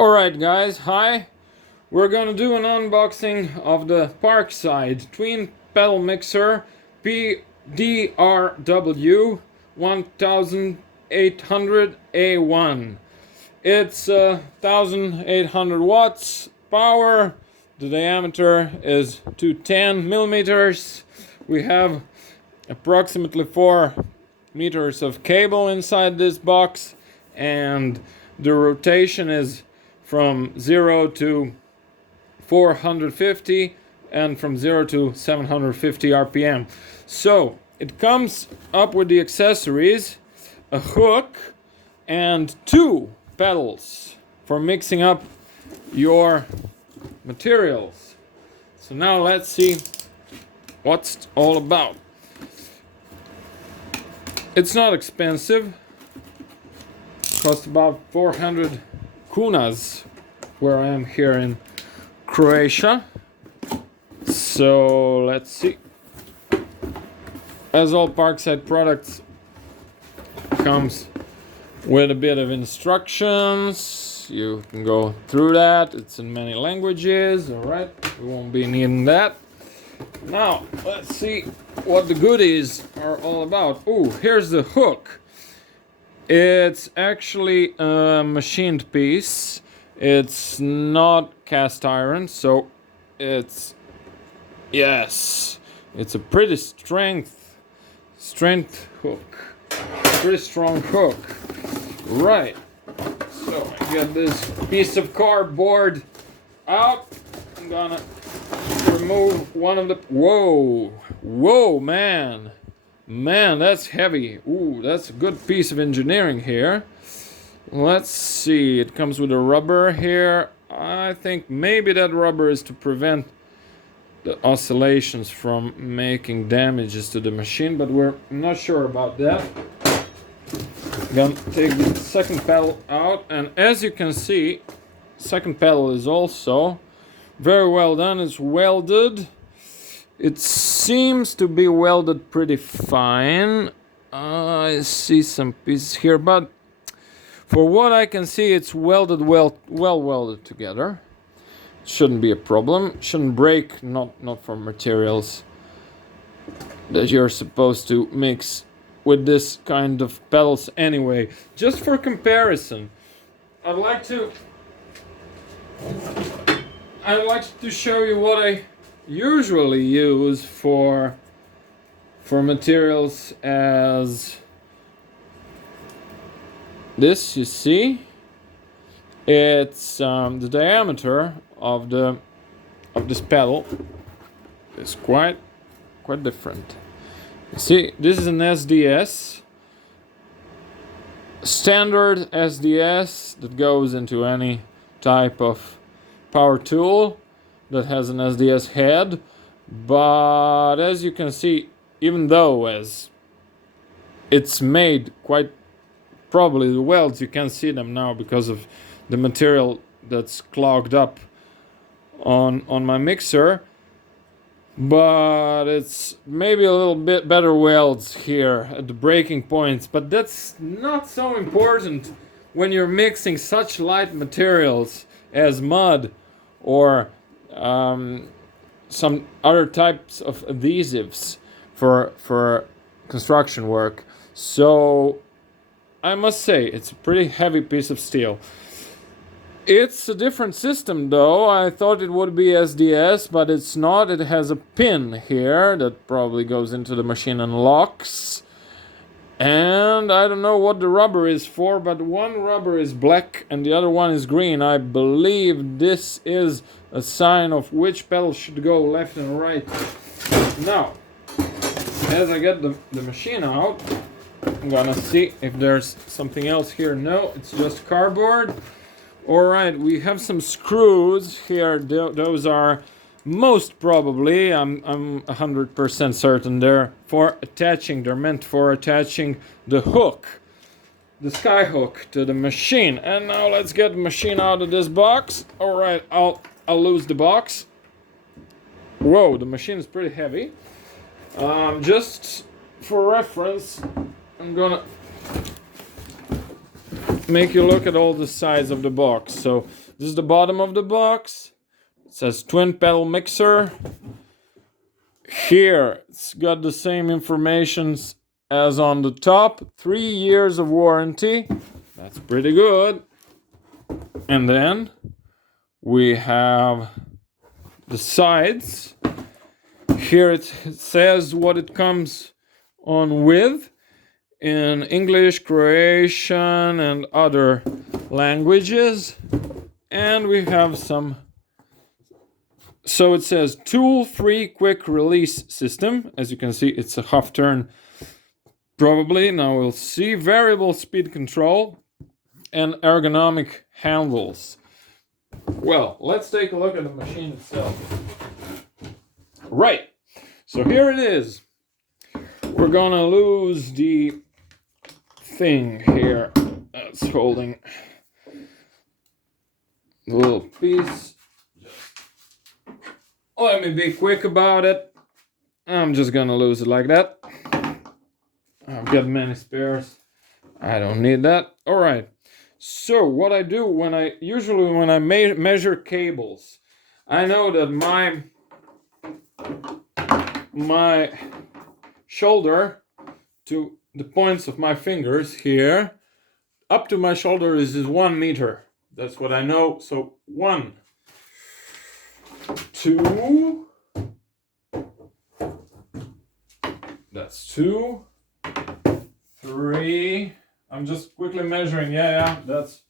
Alright guys, hi! We're gonna do an unboxing of the Parkside twin pedal mixer PDRW 1800A1. It's 1800 watts power. The diameter is 210 millimeters. We have approximately 4 meters of cable inside this box, and the rotation is from 0 to 450 and from 0 to 750 RPM. So it comes up with the accessories, a hook and 2 pedals for mixing up your materials. So now let's see what's it all about. It's not expensive, cost about 400 kunas where I am here in Croatia. So let's see. As all Parkside products, comes with a bit of instructions. You can go through that. It's in many languages. Alright, we won't be needing that. Now let's see what the goodies are all about. Oh, here's the hook. It's actually a machined piece. It's not cast iron, so it's a pretty strength hook. Pretty strong hook. Right. So I get this piece of cardboard out. I'm gonna remove one of the. Whoa, man. Man, that's heavy. Ooh, that's a good piece of engineering here. Let's see. It comes with a rubber here. I think maybe that rubber is to prevent the oscillations from making damages to the machine, but we're not sure about that. I'm gonna take the second pedal out, and as you can see, second pedal is also very well done. It's welded. It seems to be welded pretty fine. I see some pieces here, but for what I can see, it's welded well welded together. Shouldn't be a problem. Shouldn't break. Not for materials that you're supposed to mix with this kind of pedals anyway. Just for comparison, I'd like to show you what I usually use for materials as this. You see, it's the diameter of this pedal is quite different. You see, this is an SDS, standard SDS that goes into any type of power tool that has an SDS head, but as you can see, even though as it's made quite probably the welds, you can't see them now because of the material that's clogged up on my mixer, but it's maybe a little bit better welds here at the breaking points, but that's not so important when you're mixing such light materials as mud or some other types of adhesives for construction work. So I must say it's a pretty heavy piece of steel. It's a different system though. I thought it would be SDS, but it's not. It has a pin here that probably goes into the machine and locks. And I don't know what the rubber is for, but one rubber is black and the other one is green. I believe this is a sign of which pedal should go left and right. Now, as I get the machine out, I'm gonna see if there's something else here. No, it's just cardboard. Alright, we have some screws here. Those are most probably, I'm 100% certain they're meant for attaching the hook, the sky hook, to the machine. And now let's get the machine out of this box. Alright, I'll lose the box. Whoa, the machine is pretty heavy. Just for reference, I'm gonna make you look at all the sides of the box. So this is the bottom of the box. It says twin pedal mixer. Here it's got the same information as on the top. 3 years of warranty. That's pretty good. And then we have the sides. Here it says what it comes on with in English, Croatian, and other languages. And we have some. So it says tool-free quick release system. As you can see, it's a half turn probably. Now we'll see variable speed control and ergonomic handles. Well, let's take a look at the machine itself. Right, so here it is. We're gonna lose the thing here that's holding the little piece. Let me be quick about it. I'm just gonna lose it like that. I've got many spares. I don't need that. All right. So what I do when I measure cables, I know that my shoulder to the points of my fingers here, up to my shoulder is 1 meter. That's what I know. So 1, 2, that's 2, 3. I'm just quickly measuring. Yeah, that's,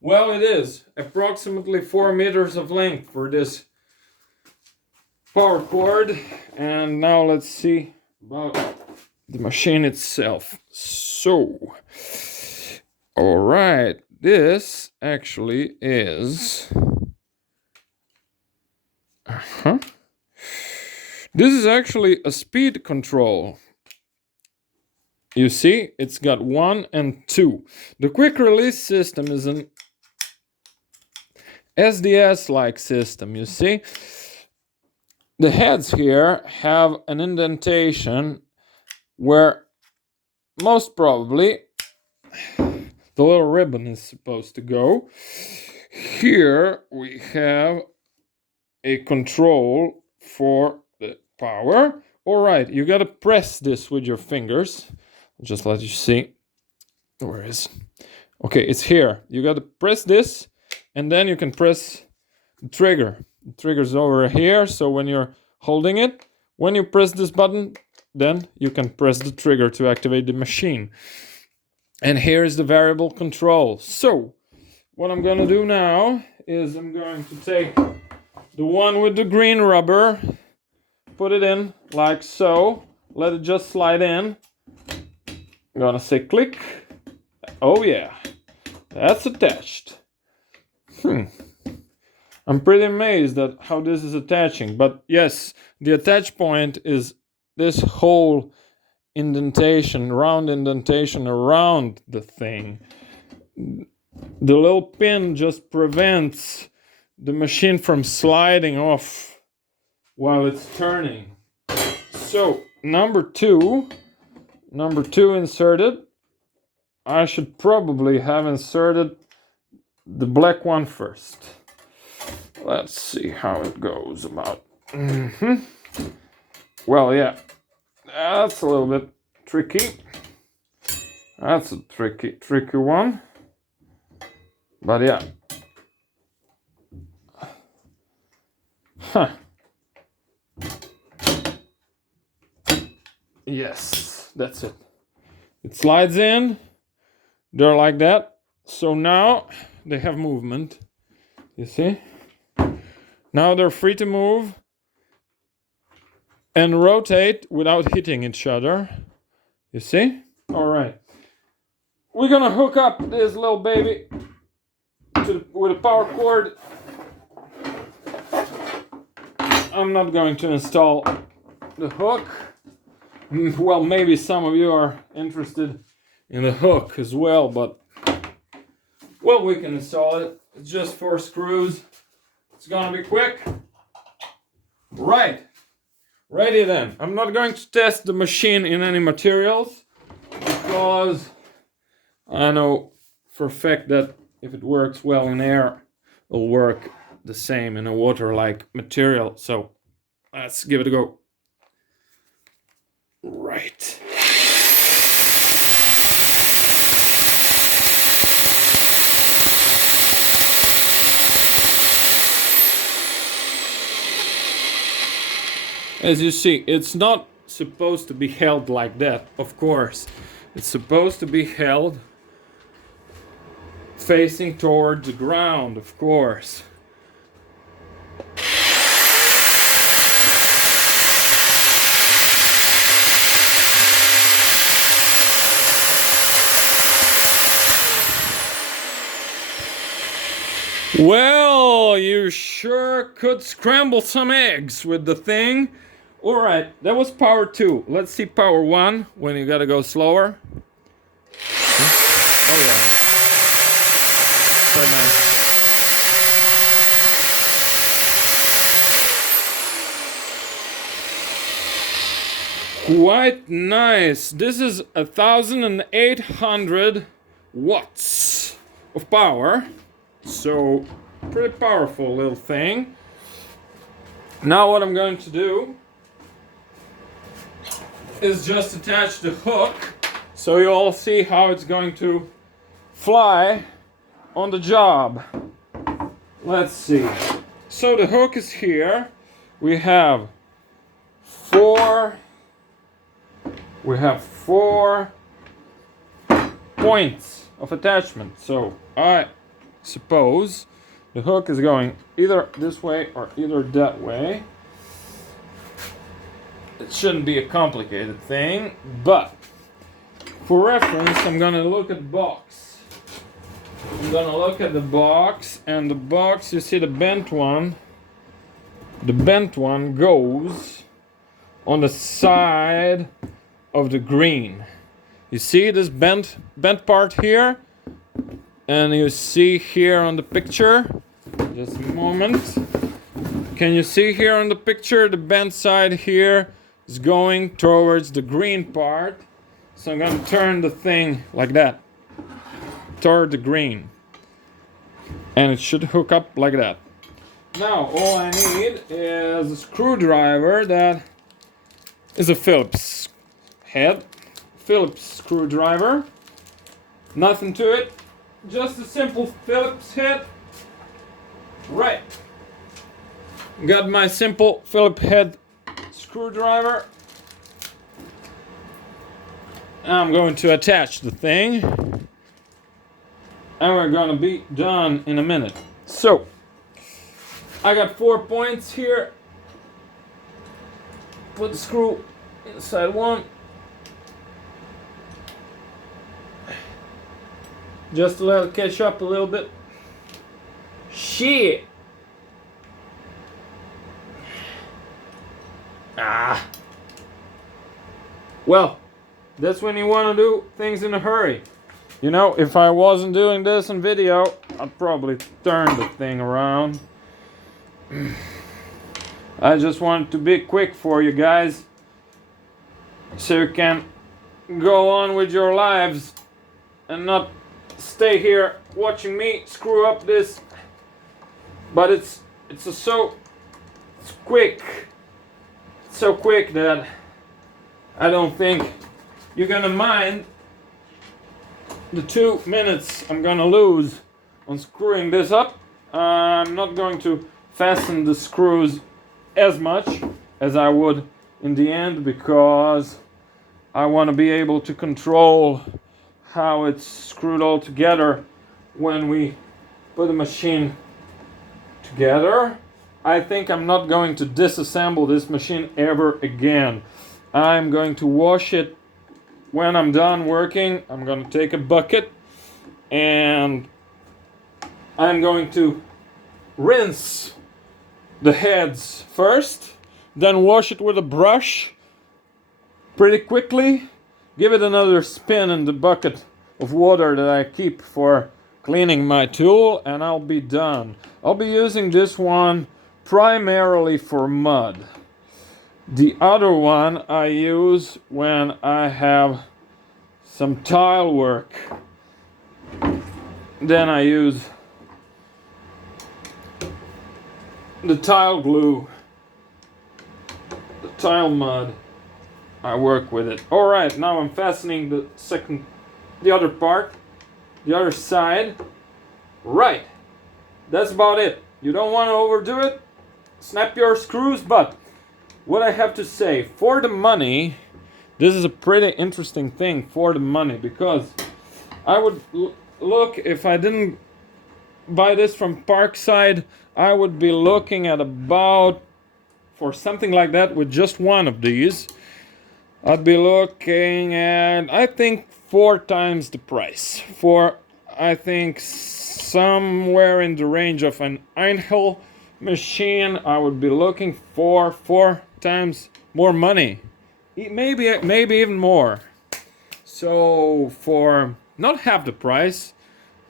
well, it is approximately 4 meters of length for this power cord. And now let's see about the machine itself. So, all right, this actually is this is actually a speed control. You see, it's got 1 and 2. The quick release system is an SDS-like system, you see. The heads here have an indentation where most probably the little ribbon is supposed to go. Here we have a control for the power. All right, you gotta press this with your fingers. I'll just let you see. Where is? Okay, it's here. You gotta press this, and then you can press the trigger. The trigger's over here, so when you're holding it, when you press this button, then you can press the trigger to activate the machine. And here is the variable control. So, what I'm gonna do now is I'm going to take the one with the green rubber, put it in like so, let it just slide in. I'm gonna say click. Oh yeah, that's attached. I'm pretty amazed at how this is attaching, but yes, the attach point is this whole indentation, round indentation around the thing. The little pin just prevents the machine from sliding off while it's turning. So, number two inserted. I should probably have inserted the black one first. Let's see how it goes about. Well, yeah, that's a little bit tricky. That's a tricky one. But yeah. Yes, that's it. It slides in. They're like that. So now they have movement. You see? Now they're free to move and rotate without hitting each other. You see? All right. We're gonna hook up this little baby with a power cord. I'm not going to install the hook. Well, maybe some of you are interested in the hook as well, but well, we can install it. It's just 4 screws. It's gonna be quick. Right. Ready then. I'm not going to test the machine in any materials because I know for a fact that if it works well in air, it'll work the same in a water-like material. So let's give it a go. Right. As you see, it's not supposed to be held like that, of course. It's supposed to be held facing toward the ground, of course. Well, you sure could scramble some eggs with the thing. Alright, that was power 2. Let's see power 1 when you gotta go slower. Oh yeah. Quite nice. Quite nice. This is 1,800 watts of power. So, pretty powerful little thing. Now what I'm going to do is just attach the hook so you all see how it's going to fly on the job. Let's see. So the hook is here. We have four points of attachment. So I suppose the hook is going either this way or either that way. It shouldn't be a complicated thing, but for reference, I'm gonna look at the box. I'm gonna look at the box, and the box, you see the bent one. The bent one goes on the side of the green. You see this bent part here? And you see here on the picture, just a moment. Can you see here on the picture, the bent side here is going towards the green part. So I'm gonna turn the thing like that, toward the green. And it should hook up like that. Now, all I need is a screwdriver that is a Phillips head. Phillips screwdriver. Nothing to it. Just a simple Phillips head. Right. Got my simple Phillips head screwdriver. I'm going to attach the thing. And we're gonna be done in a minute. So, I got 4 points here. Put the screw inside one. Just to let it catch up a little bit. Shit! Ah! Well, that's when you want to do things in a hurry. You know, if I wasn't doing this in video, I'd probably turn the thing around. I just wanted to be quick for you guys, so you can go on with your lives and not stay here watching me screw up this. But it's quick. It's so quick that I don't think you're gonna mind the 2 minutes I'm gonna lose on screwing this up. I'm not going to fasten the screws as much as I would in the end, because I want to be able to control how it's screwed all together when we put the machine together. I think I'm not going to disassemble this machine ever again. I'm going to wash it when I'm done working. I'm going to take a bucket and I'm going to rinse the heads first, then wash it with a brush pretty quickly. Give it another spin in the bucket of water that I keep for cleaning my tool, and I'll be done. I'll be using this one primarily for mud. The other one I use when I have some tile work Then I use the tile glue, the tile mud. I work with it. All right, now I'm fastening the other part, the other side. Right, that's about it. You don't want to overdo it. Snap your screws, but what I have to say, for the money, this is a pretty interesting thing for the money, because I would look, if I didn't buy this from Parkside, I would be looking at about, for something like that with just one of these, I'd be looking at, I think, 4 times the price. For, I think, somewhere in the range of an Einhell machine, I would be looking for 4 times more money. Maybe even more. So, for not half the price,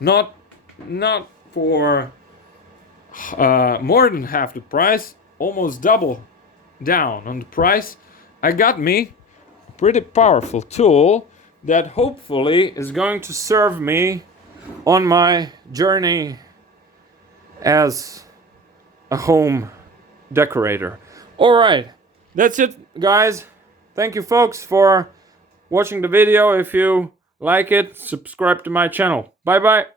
not for more than half the price, almost double down on the price, I got me pretty powerful tool that hopefully is going to serve me on my journey as a home decorator. All right, that's it, guys. Thank you, folks, for watching the video. If you like it, subscribe to my channel. Bye bye.